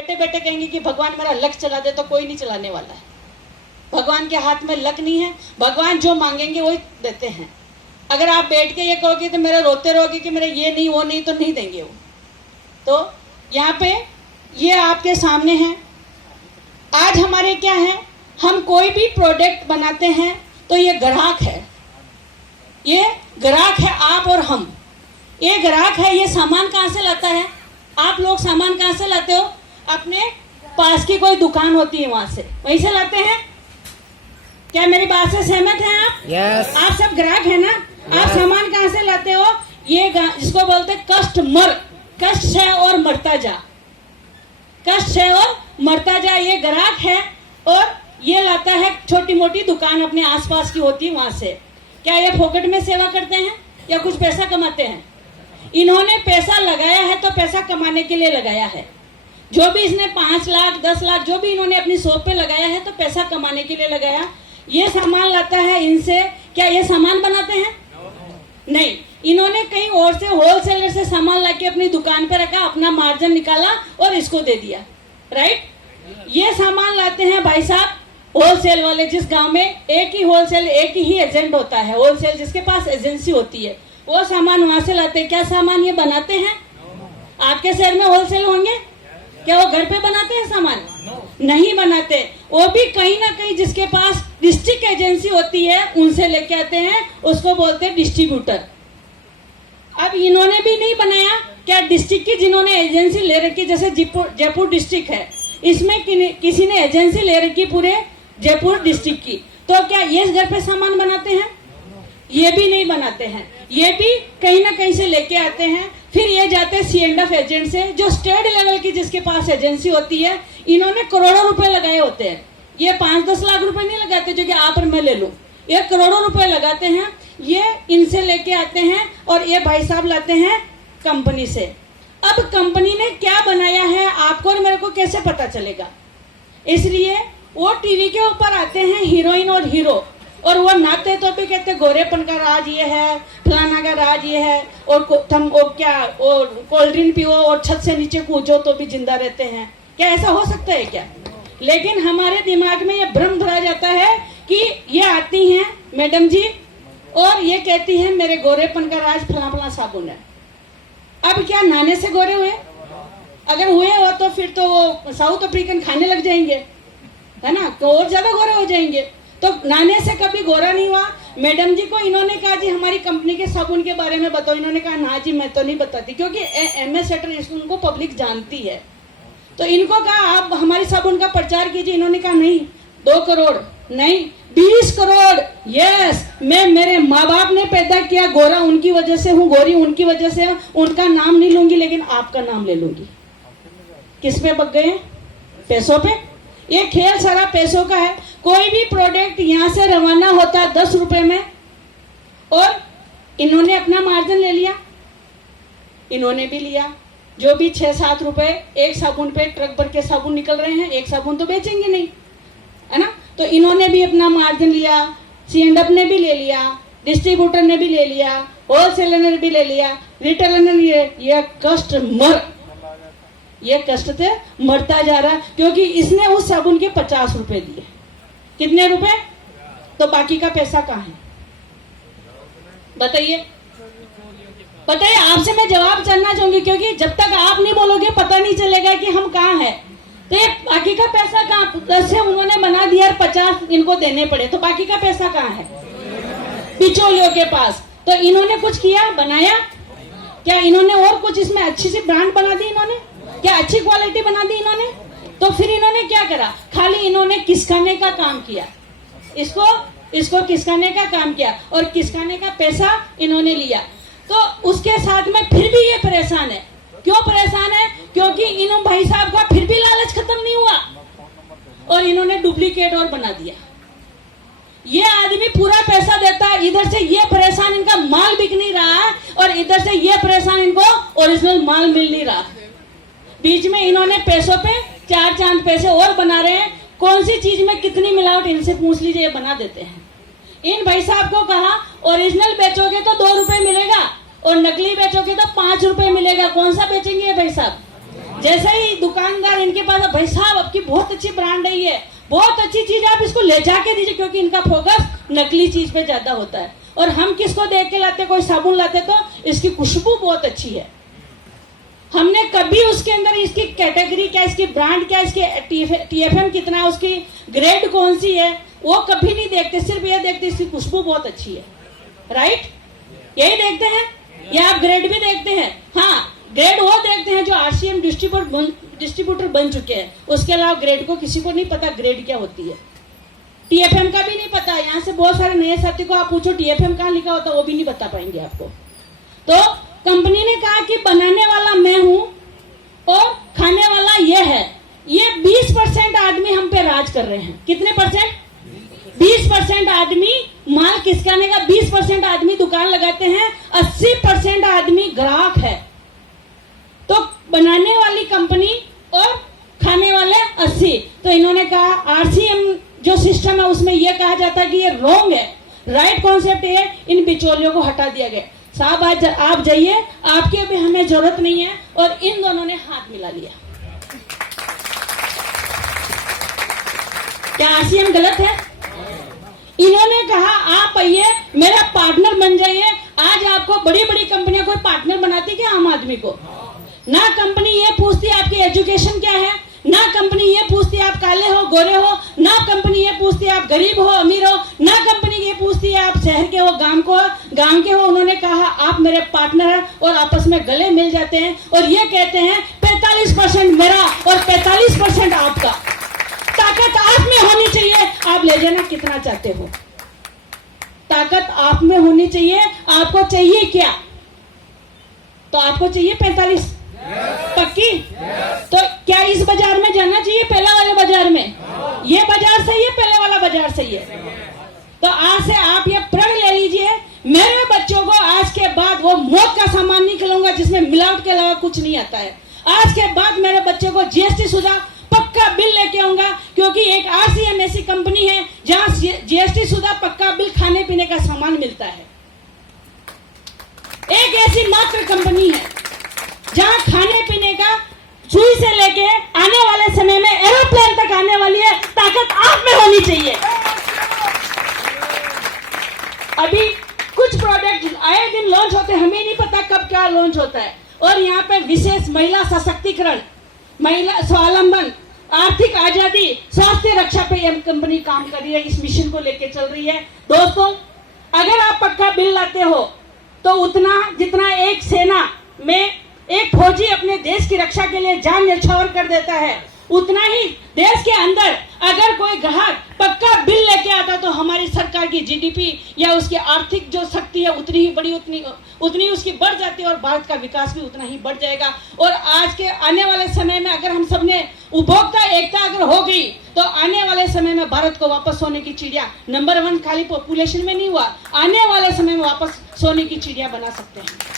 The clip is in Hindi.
बैठे बैठे कहेंगे कि भगवान मेरा लक चला दे, तो कोई नहीं चलाने वाला है। भगवान के हाथ में लक नहीं है। भगवान जो मांगेंगे वही देते हैं। अगर आप बैठ के ये कहोगे तो मेरे रोते रहोगे कि मेरे ये नहीं वो नहीं, तो नहीं देंगे वो। तो यहाँ पे ये आपके सामने है। आज हमारे क्या है, हम कोई भी प्रोडक्ट बनाते हैं तो ये ग्राहक है, ये ग्राहक है आप और हम। ये ग्राहक है, ये सामान कहाँ से लाता है? आप लोग सामान कहाँ से लाते हो? अपने पास की कोई दुकान होती है वहां से, वहीं से लाते हैं। क्या मेरी बात से सहमत हैं आप? Yes. आप सब ग्राहक है ना? Yes. आप सामान कहाँ से लाते हो? ये जिसको बोलते हैं कस्टमर, कष्ट है और मरता जा, कष्ट है और मरता जा, ये ग्राहक है। और ये लाता है छोटी मोटी दुकान अपने आसपास की होती है वहां से। क्या ये फोकट में सेवा करते हैं या कुछ पैसा कमाते हैं? इन्होंने पैसा लगाया है तो पैसा कमाने के लिए लगाया है। जो भी इसने 5 लाख 10 लाख जो भी इन्होंने अपनी शॉप पे लगाया है तो पैसा कमाने के लिए लगाया। ये सामान लाता है इनसे, क्या ये सामान बनाते हैं? नहीं, इन्होंने कहीं और से होलसेलर से सामान लाके अपनी दुकान पे रखा, अपना मार्जिन निकाला और इसको दे दिया। राइट? ये सामान लाते हैं भाई साहब होलसेल वाले। जिस गांव में एक ही होलसेल, एक ही एजेंट होता है, होलसेल जिसके पास एजेंसी होती है, वो सामान वहां से लाते हैं। क्या सामान ये बनाते हैं? आपके शहर में होलसेल होंगे? क्या वो घर पे बनाते हैं सामान? नहीं बनाते। वो भी कहीं ना कहीं जिसके पास डिस्ट्रिक्ट एजेंसी होती है उनसे लेके आते हैं, उसको बोलते हैं डिस्ट्रीब्यूटर। अब इन्होंने भी नहीं बनाया। क्या डिस्ट्रिक्ट की जिन्होंने एजेंसी ले रखी, जैसे जयपुर डिस्ट्रिक्ट है, इसमें किसी ने एजेंसी ले रखी पूरे जयपुर डिस्ट्रिक्ट की, तो क्या ये घर पे सामान बनाते हैं? ये भी नहीं बनाते हैं। ये भी कहीं ना कहीं से लेके आते हैं। फिर ये जाते हैं C&F एजेंट से, जो स्टेट लेवल की जिसके पास एजेंसी होती है। इन्होंने करोड़ों रुपए लगाए होते हैं। ये 5-10 लाख रुपए नहीं लगाते जो कि आप और मैं ले लूं, ये करोड़ों रुपए लगाते हैं। ये इनसे लेके आते हैं और ये भाई साहब लाते हैं कंपनी से। अब कंपनी ने क्या बनाया है आपको और मेरे को कैसे पता चलेगा? इसलिए वो टीवी के ऊपर आते हैं हीरोइन और हीरो, और वो नाते तो भी कहते गोरेपन का राज ये है, फलाना का राज ये है, और तुम कोल्ड ड्रिंक पियो और छत से नीचे कूदो तो भी जिंदा रहते हैं। क्या ऐसा हो सकता है क्या? लेकिन हमारे दिमाग में ये भ्रम धरा जाता है कि ये आती हैं मैडम जी और ये कहती हैं मेरे गोरेपन का राज फला फला साबुन है। अब क्या नहाने से गोरे हुए? अगर हुए हो तो फिर तो वो साउथ अफ्रीकन खाने लग जाएंगे, है ना, तो और ज्यादा गोरे हो जाएंगे। तो नहाने से कभी गोरा नहीं हुआ। मैडम जी को इन्होंने कहा जी हमारी कंपनी के साबुन के बारे में बताओ। इन्होंने कहा ना जी मैं तो नहीं बताती, क्योंकि MS सेटर उनको पब्लिक जानती है। तो इनको कहा आप हमारी साबुन का प्रचार कीजिए। इन्होंने कहा नहीं, 2 करोड़ नहीं 20 करोड़। यस, मैं मेरे माँ बाप ने पैदा किया, गोरा उनकी वजह से हूँ, गोरी उनकी वजह से, उनका नाम नहीं लूंगी लेकिन आपका नाम ले लूंगी। किस पे बक गए? पैसों पे। ये खेल सारा पैसों का है। कोई भी प्रोडक्ट यहाँ से रवाना होता है 10 रुपए में, और इन्होंने अपना मार्जिन ले लिया। इन्होंने भी लिया, जो भी 6-7 रुपए एक साबुन पे, ट्रक भर के साबुन निकल रहे हैं, एक साबुन तो बेचेंगे नहीं, है ना। तो इन्होंने भी अपना मार्जिन लिया, C&F ने भी ले लिया, डिस्ट्रीब्यूटर ने भी ले लिया, होलसेलर ने भी ले लिया, रिटेलर ने लिए। ये कस्टमर ये कष्ट से मरता जा रहा, क्योंकि इसने उस साबुन के 50 रुपए दिए। कितने रुपए? तो बाकी का पैसा कहाँ है? बताइए बताइए। आपसे मैं जवाब जानना चाहूंगी, क्योंकि जब तक आप नहीं बोलोगे पता नहीं चलेगा कि हम कहाँ हैं। तो ये बाकी का पैसा कहाँ? 10 से उन्होंने बना दिया और 50 इनको देने पड़े, तो बाकी का पैसा कहाँ है? बिचौलियों के पास। तो इन्होंने कुछ किया, बनाया क्या? इन्होंने और कुछ इसमें अच्छी सी ब्रांड बना दी इन्होंने? क्या अच्छी क्वालिटी बना दी इन्होंने? तो फिर इन्होंने क्या करा? खाली इन्होंने किसकाने का काम किया, इसको किसकाने का काम किया, और किसकाने का पैसा इन्होंने लिया। तो उसके साथ में फिर भी ये परेशान है। क्यों परेशान है? क्योंकि इन भाई साहब का फिर भी लालच खत्म नहीं हुआ और इन्होंने डुप्लीकेट और बना दिया। ये आदमी पूरा पैसा देता है, इधर से ये परेशान, इनका माल बिक नहीं रहा है, और इधर से ये परेशान, इनको ओरिजिनल माल मिल नहीं रहा। बीच में इन्होंने पैसों पे 4 चांद पैसे और बना रहे हैं। कौन सी चीज में कितनी मिलावट, इनसे पूछ लीजिए, ये बना देते हैं। इन भाई साहब को कहा ओरिजिनल बेचोगे तो 2 रुपए मिलेगा और नकली बेचोगे तो 5 रुपए मिलेगा। कौन सा बेचेंगे भाई साहब? जैसे ही दुकानदार इनके पास, भाई साहब आपकी बहुत अच्छी ब्रांड है, ये बहुत अच्छी चीज, आप इसको ले जाके दीजिए, क्योंकि इनका फोकस नकली चीज पे ज्यादा होता है। और हम किसको देख के लाते, कोई साबुन लाते तो इसकी खुशबू बहुत अच्छी है, हमने कभी उसके अंदर इसकी कैटेगरी क्या, इसकी ब्रांड क्या, इसके TFM कितना है, उसकी ग्रेड कौन सी है, वो कभी नहीं देखते, सिर्फ ये देखते इसकी खुशबू बहुत अच्छी है, राइट? यही देखते हैं, या आप ग्रेड भी देखते हैं? हाँ, ग्रेड वो देखते हैं जो RCM डिस्ट्रीब्यूटर बन चुके हैं, उसके अलावा ग्रेड को किसी को नहीं पता ग्रेड क्या होती है। TFM का भी नहीं पता। यहाँ से बहुत सारे नए साथी को आप पूछो TFM कहाँ लिखा होता है, वो भी नहीं बता पाएंगे आपको। तो कंपनी ने कहा कि बनाने वाला मैं हूं और खाने वाला ये है। ये 20% आदमी हम पे राज कर रहे हैं। कितने परसेंट? 20% आदमी माल किसकाने का, 20% आदमी दुकान लगाते हैं, 80% आदमी ग्राहक है। तो बनाने वाली कंपनी और खाने वाले 80। तो इन्होंने कहा RCM जो सिस्टम है उसमें यह कहा जाता है कि ये रॉन्ग है, राइट कॉन्सेप्ट है, इन बिचौलियों को हटा दिया गया। साहब आज आप जाइए, आपकी अभी हमें जरूरत नहीं है। और इन दोनों ने हाथ मिला लिया। क्या RCM गलत है? इन्होंने कहा आप आइए मेरा पार्टनर बन जाइए। आज आपको बड़ी बड़ी कंपनियां कोई पार्टनर बनाती क्या आम आदमी को? ना कंपनी ये पूछती आपकी एजुकेशन क्या है, ना कंपनी ये पूछती आप काले हो गोरे हो, ना कंपनी ये पूछती आप गरीब हो अमीर हो, ना कंपनी ये पूछती है आप शहर के हो गांव के हो। उन्होंने कहा आप मेरे पार्टनर हैं और आपस में गले मिल जाते हैं और ये कहते हैं 45% मेरा और 45% आपका। ताकत आप में होनी चाहिए, आप ले जाना कितना चाहते हो, ताकत आप में होनी चाहिए। आपको चाहिए क्या? तो आपको चाहिए 45 पक्की? तो क्या इस बाजार में जाना चाहिए, पहले वाले बाजार में? ये बाजार सही है, पहले वाला बाजार सही है? तो आज से आप ये प्रण ले लीजिए, मेरे बच्चों को आज के बाद वो मौत का सामान नहीं खिलाऊंगा जिसमें मिलावट के अलावा कुछ नहीं आता है। आज के बाद मेरे बच्चों को GST शुदा पक्का बिल लेके आऊंगा, क्योंकि एक RCM ऐसी कंपनी है जहां GST शुदा पक्का बिल खाने पीने का सामान मिलता है। एक ऐसी मात्र कंपनी है जहां खाने पीने का सुई से लेके आने वाले समय में एरोप्लेन तक आने वाली है। ताकत आप में होनी चाहिए। अभी कुछ प्रोडक्ट आए दिन लॉन्च होते हैं, हमें नहीं पता कब क्या लॉन्च होता है। और यहाँ पे विशेष महिला सशक्तिकरण, महिला स्वावलंबन, आर्थिक आजादी, स्वास्थ्य रक्षा पे यह कंपनी काम कर रही है, इस मिशन को लेके चल रही है। दोस्तों, अगर आप पक्का बिल लाते हो तो उतना जितना एक सेना में एक फौजी अपने देश की रक्षा के लिए जान न्यौछावर कर देता है, उतना ही देश के अंदर अगर कोई ग्राहक पक्का बिल लेके आता तो हमारी सरकार की GDP या उसकी आर्थिक जो शक्ति है उतनी ही बड़ी, उतनी उसकी बढ़ जाती है और भारत का विकास भी उतना ही बढ़ जाएगा। और आज के आने वाले समय में अगर हम सबने उपभोक्ता एकता अगर हो गई तो आने वाले समय में भारत को वापस सोने की चिड़िया, नंबर 1 खाली पॉपुलेशन में नहीं हुआ, आने वाले समय में वापस सोने की चिड़िया बना सकते हैं।